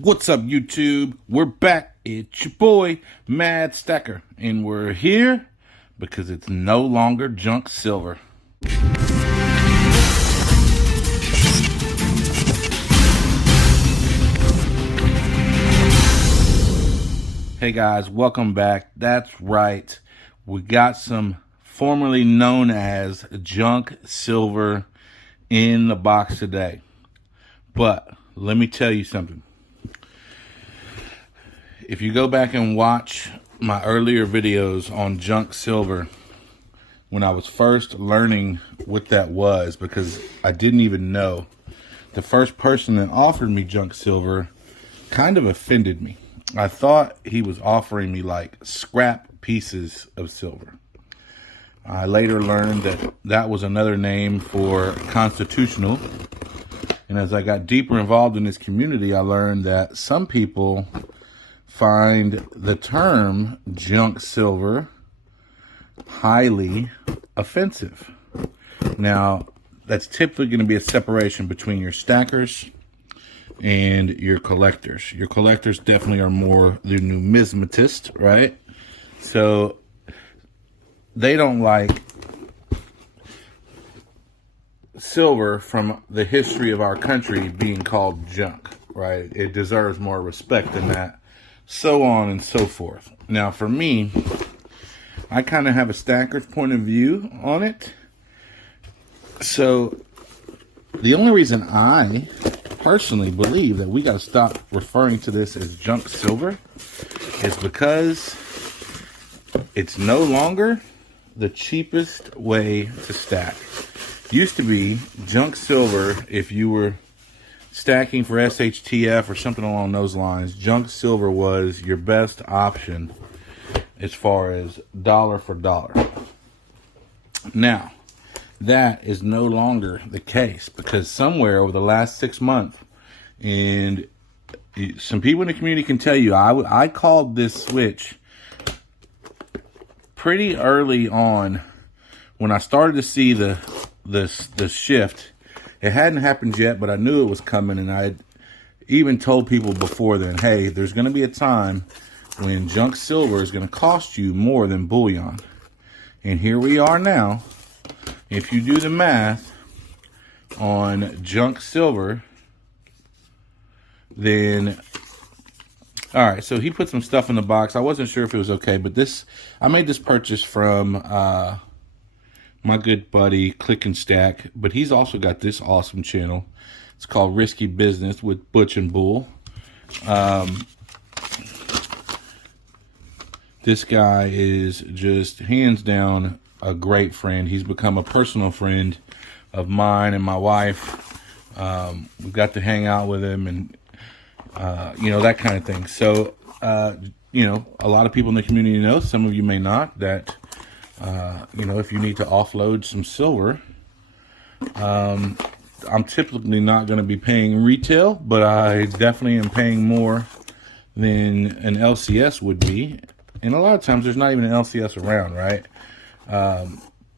What's up, YouTube? We're back. It's your boy, mrsmaddstacker, and we're here because it's no longer junk silver. Hey guys, welcome back. That's right. We got some formerly known as junk silver in the box today. But let me tell you something. If you go back and watch my earlier videos on junk silver, when I was first learning what that was, because I didn't even know, the first person that offered me junk silver kind of offended me. I thought he was offering me like scrap pieces of silver. I later learned that that was another name for constitutional. And as I got deeper involved in this community, I learned that some people find the term junk silver highly offensive. Now, that's typically going to be a separation between your stackers and your collectors. Your collectors definitely are more the numismatist, right? So they don't like silver from the history of our country being called junk, right? It deserves more respect than that. So on and so forth. Now, for me, I kind of have a stacker's point of view on it. So, the only reason I personally believe that we got to stop referring to this as junk silver is because it's no longer the cheapest way to stack. Used to be junk silver, if you were stacking for SHTF or something along those lines, junk silver was your best option as far as dollar for dollar. Now, that is no longer the case because somewhere over the last 6 months, and some people in the community can tell you, I called this switch pretty early on when I started to see the shift. It hadn't happened yet, but I knew it was coming, and I had even told people before then, hey, there's going to be a time when junk silver is going to cost you more than bullion. And here we are now. If you do the math on junk silver, then, all right, so he put some stuff in the box. I wasn't sure if it was okay, but I made this purchase from my good buddy Click and Stack, but he's also got this awesome channel. It's called Risky Business with Butch and Bull. This guy is just hands down a great friend. He's become a personal friend of mine and my wife. We've got to hang out with him and that kind of thing. So a lot of people in the community know, some of you may not, that if you need to offload some silver, I'm typically not going to be paying retail, but I definitely am paying more than an LCS would be. And a lot of times there's not even an LCS around, right?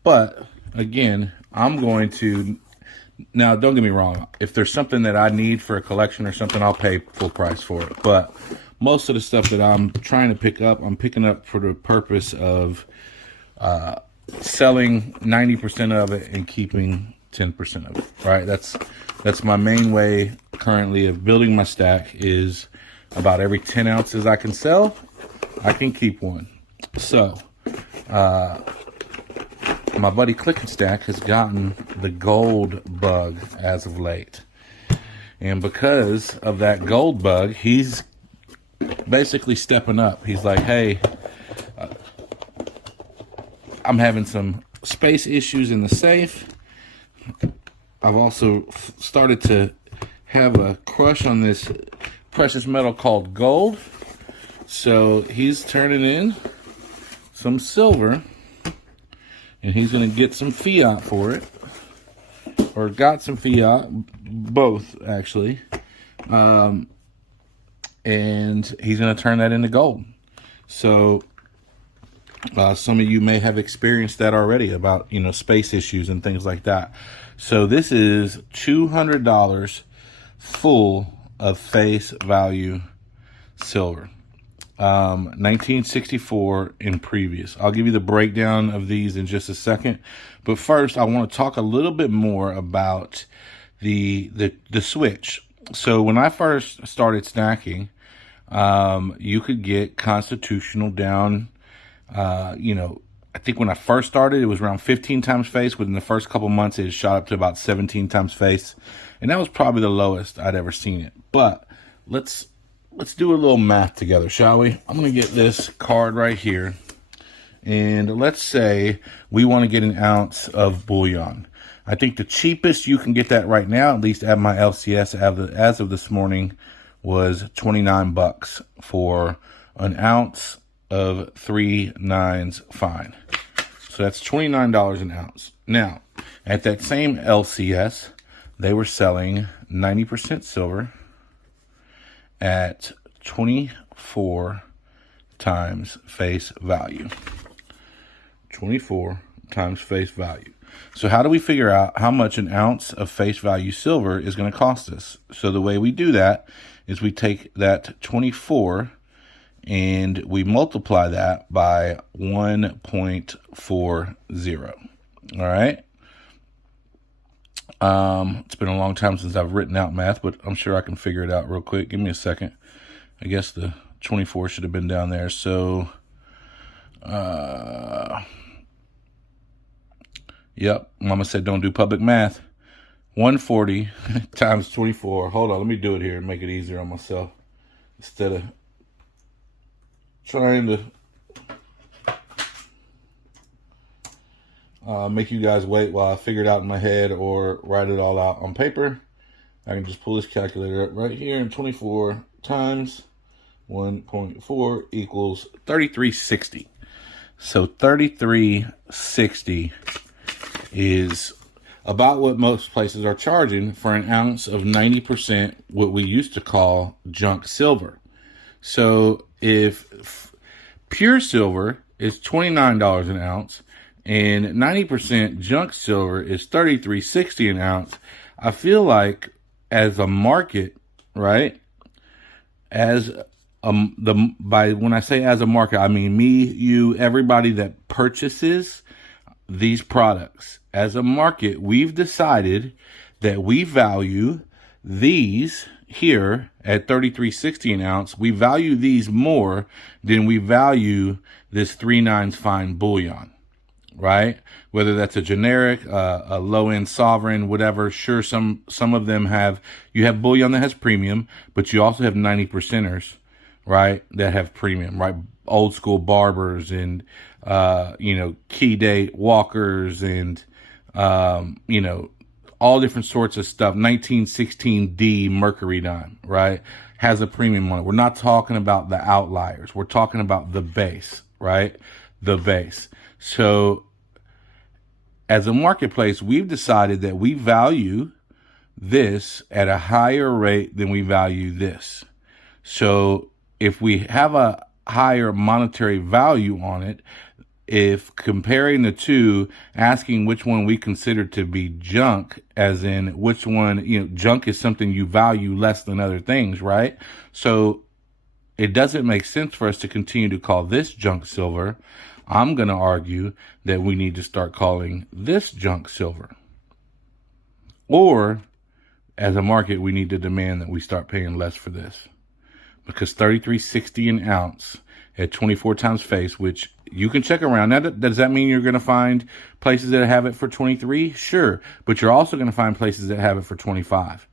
But again, I'm going to, now don't get me wrong, if there's something that I need for a collection or something, I'll pay full price for it. But most of the stuff that I'm trying to pick up, I'm picking up for the purpose of selling 90% of it and keeping 10% of it, right? That's my main way currently of building my stack, is about every 10 ounces I can sell, I can keep one. So, my buddy Click and Stack has gotten the gold bug as of late. And because of that gold bug, he's basically stepping up. He's like, hey, I'm having some space issues in the safe. I've also started to have a crush on this precious metal called gold. So he's turning in some silver, and he's going to get some fiat for it, or got some fiat, both actually. And he's going to turn that into gold. So some of you may have experienced that already about, space issues and things like that. So this is $200 full of face value silver. 1964 and previous. I'll give you the breakdown of these in just a second. But first, I want to talk a little bit more about the switch. So when I first started stacking, you could get constitutional down, I think when I first started, it was around 15 times face. Within the first couple months, it shot up to about 17 times face. And that was probably the lowest I'd ever seen it. But let's do a little math together, shall we? I'm going to get this card right here. And let's say we want to get an ounce of bullion. I think the cheapest you can get that right now, at least at my LCS as of this morning, was 29 bucks for an ounce of 3 9s fine. So that's $29 an ounce. Now, at that same LCS, they were selling 90% silver at 24 times face value. 24 times face value. So how do we figure out how much an ounce of face value silver is going to cost us? So the way we do that is we take that 24 and we multiply that by 1.40. All right. It's been a long time since I've written out math, but I'm sure I can figure it out real quick. Give me a second. I guess the 24 should have been down there. So, yep. Mama said don't do public math. 140 times 24. Hold on. Let me do it here and make it easier on myself instead of trying to make you guys wait while I figure it out in my head or write it all out on paper. I can just pull this calculator up right here, and 24 times 1.4 equals 3360. So 3360 is about what most places are charging for an ounce of 90% what we used to call junk silver. So if pure silver is $29 an ounce and 90% junk silver is $33.60 an ounce, I feel like as a market, right? As when I say as a market, I mean me, you, everybody that purchases these products. As a market, we've decided that we value these here at $33.60 an ounce. We value these more than we value this 3 9s fine bullion, right? Whether that's a generic, a low-end sovereign, whatever. Sure, some of them you have bullion that has premium, but you also have 90%ers, right, that have premium, right? Old school barbers and, key date walkers and, all different sorts of stuff. 1916D mercury dime, right, has a premium on it. We're not talking about the outliers. We're talking about the base, right? The base. So as a marketplace, we've decided that we value this at a higher rate than we value this. So if we have a higher monetary value on it, if comparing the two, asking which one we consider to be junk, as in which one, junk is something you value less than other things, right? So it doesn't make sense for us to continue to call this junk silver. I'm going to argue that we need to start calling this junk silver. Or as a market, we need to demand that we start paying less for this. Because $33.60 an ounce at 24 times face, which you can check around. Now, does that mean you're going to find places that have it for 23? Sure. But you're also going to find places that have it for 25.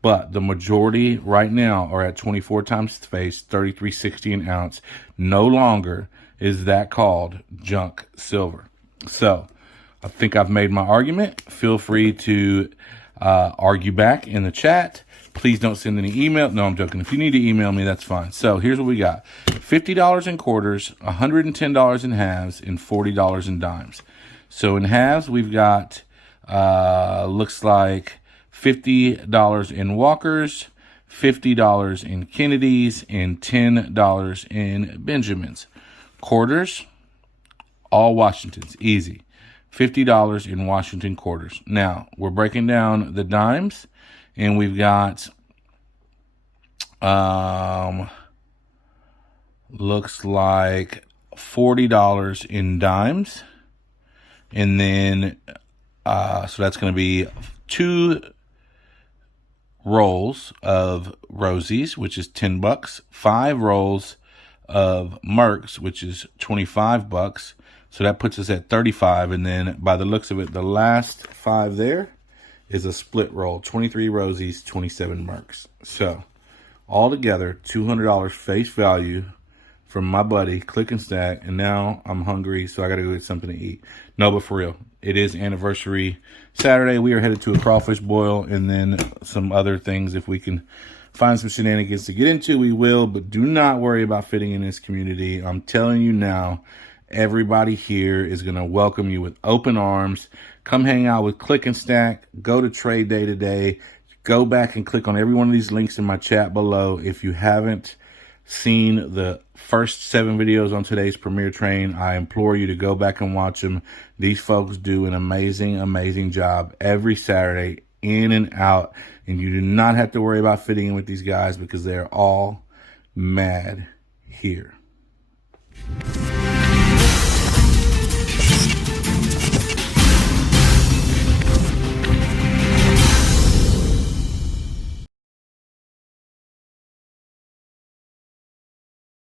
But the majority right now are at 24 times face, $33.60 an ounce. No longer is that called junk silver. So I think I've made my argument. Feel free to argue back in the chat. Please don't send any email. No, I'm joking. If you need to email me, that's fine. So here's what we got. $50 in quarters, $110 in halves, and $40 in dimes. So in halves, we've got, looks like $50 in Walkers, $50 in Kennedys, and $10 in Benjamins. Quarters, all Washingtons, easy. $50 in Washington quarters. Now, we're breaking down the dimes, and we've got Looks like $40 in dimes. And then, so that's going to be 2 rolls of Rosies, which is $10. 5 rolls of Mercs, which is $25. So that puts us at 35. And then by the looks of it, the last 5 there is a split roll, 23 Rosies, 27 Mercs. So altogether, $200 face value from my buddy Click and Stack, and now I'm hungry, so I gotta go get something to eat. No, but for real, it is anniversary Saturday. We are headed to a crawfish boil and then some other things. If we can find some shenanigans to get into, we will, but do not worry about fitting in this community. I'm telling you now, everybody here is gonna welcome you with open arms. Come hang out with Click and Stack. Go to Trade Day today. Go back and click on every one of these links in my chat below. If you haven't seen the first 7 videos on today's Premier Train, I implore you to go back and watch them. These folks do an amazing job every Saturday, in and out, and you do not have to worry about fitting in with these guys because they're all mad here.